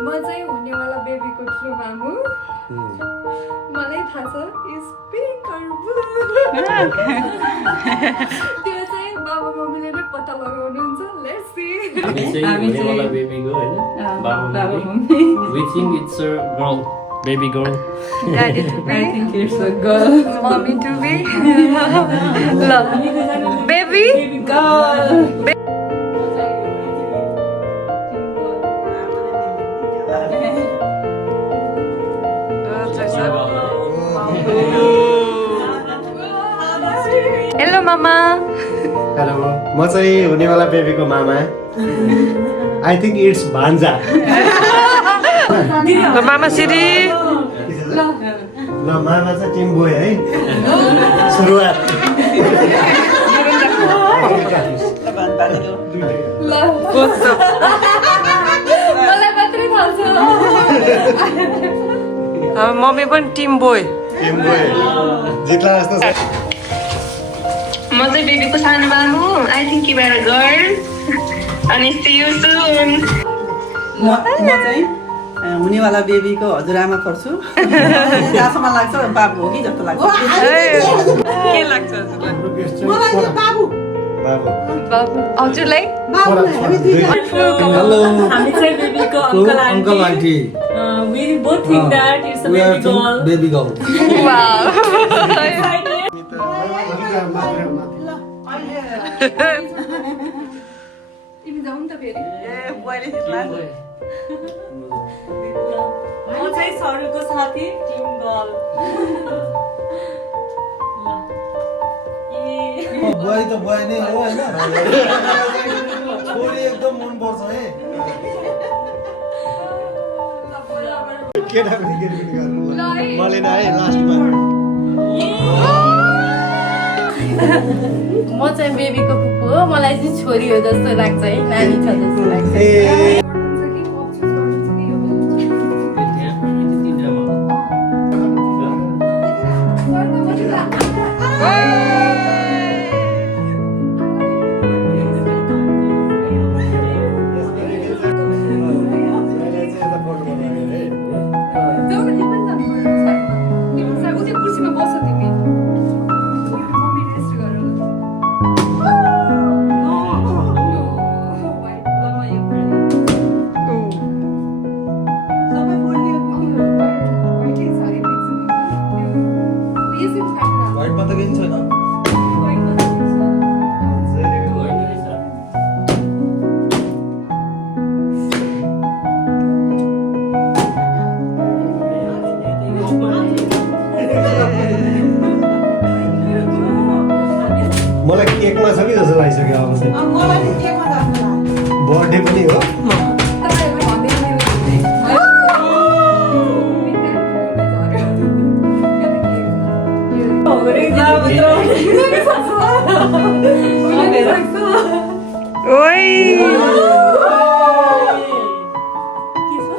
म चाहिँ हुनेवाला बेबीको ठुलो मामु मलाई थाहा छ स्पिकर त्यो चाहिँ बाबा मम्मीले नै पत्ता लगाउनुहुन्छ लेट्स सी हामी चाहिँ हुनेवाला बेबीको हैन बाबा mummy we think it's a girl baby girl daddy to be I think it's a girl. mommy to be ल baby Girl. हेलो मामा हेलो म चाहिँ हुनेवाला बेबीको मामा आई थिङ्क इट्स भान्जा ल मामा सिरी ल मामा चाहिँ टिम्बोय है सुरुवात ल मलाई मात्रै थाहा छ मम्मी पनि टिम बोय टिम्बोय जित्ला जस्तो छ म चाहिँ बेबीको सानो मामु I think you are a girl अनि सी यु सुन म चाहिँ हुनेवाला बेबीको हजुरआमा पर्छु जहाँसम्म लाग्छ बाबु हो कि जस्तो लाग्छ के लाग्छ हजुरलाई बाबु बाबु हजुरलाई हेलो हामी चाहिँ बेबीको uncle aunty we both think that it's a baby girl wow तिमी जाऊ नि त फेरि म चाहिँ सरुको साथी टिम गर्ल बुहारी त बुहारी नै हो होइन छोरी एकदम मनपर्छ है केटाको केटाको गर्नु मैले न है लास्टमा म चाहिँ बेबीको पुप्पु हो मलाई चाहिँ छोरी हो जस्तो लाग्छ है नानी छ जस्तो लाग्छ वाइटमा त केही छैन मलाई केकमा छ कि जस्तो लागिसक्यो अब चाहिँ बर्थडे पनि हो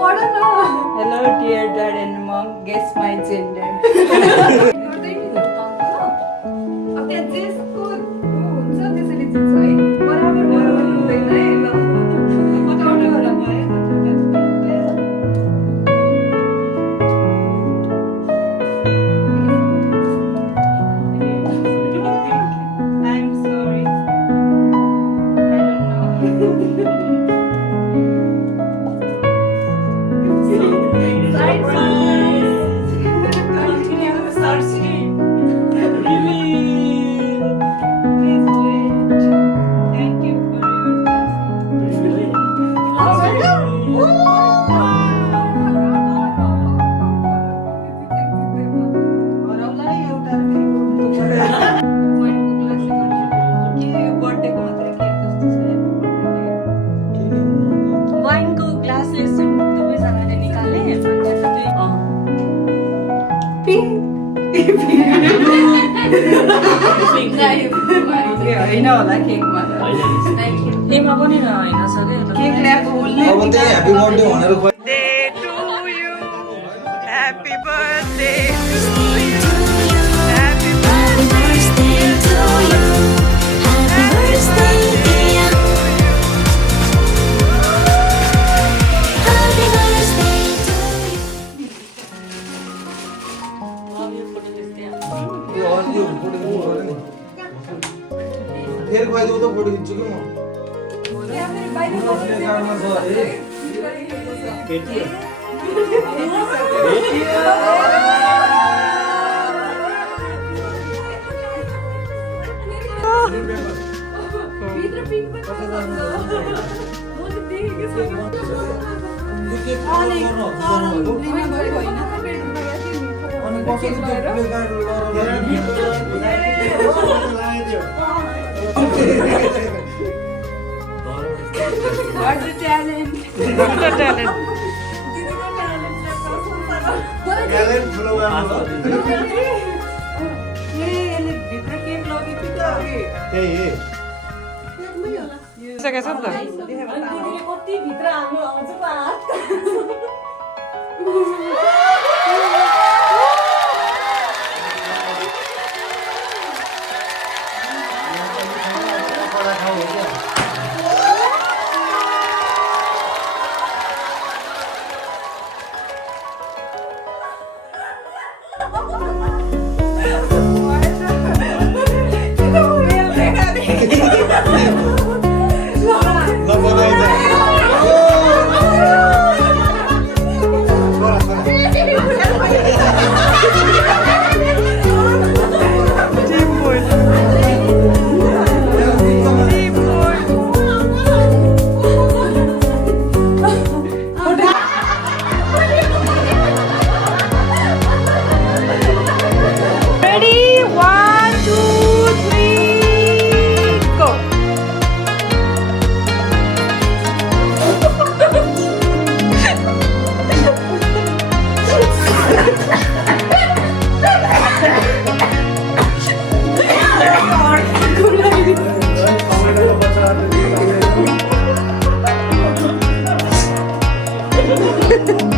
Hello dear dad and mom, guess my gender. अब त्यहाँ जेसको हुन्छ त्यसरी जित्छ है बराबर बराबर हुँदैन है ल कताबाट होला भयो I'm sorry. I don't know. continue searching Please wait. Thank you for your हराउला है एउटा के बर्थडेको मात्रै केक जस्तो छ वाइनको ग्लासेस दुवैजनाले निकाले होइन होला केकमा एमा पनि होइन सके केक ल्याएको उसले अब त्यही ह्याप्पी बर्थडे भनेर Happy birthday Happy birthday photo खिच्छु कि म या फिर बाहिर प्ले कार्डमा छ है भित्र पिक पनि छ म त देखेकै छैन अनि कसरी त्यो प्ले कार्ड ट्यालेन्ट ठुलो भएको त्यही कति भित्र हाम्रो आउँछ हो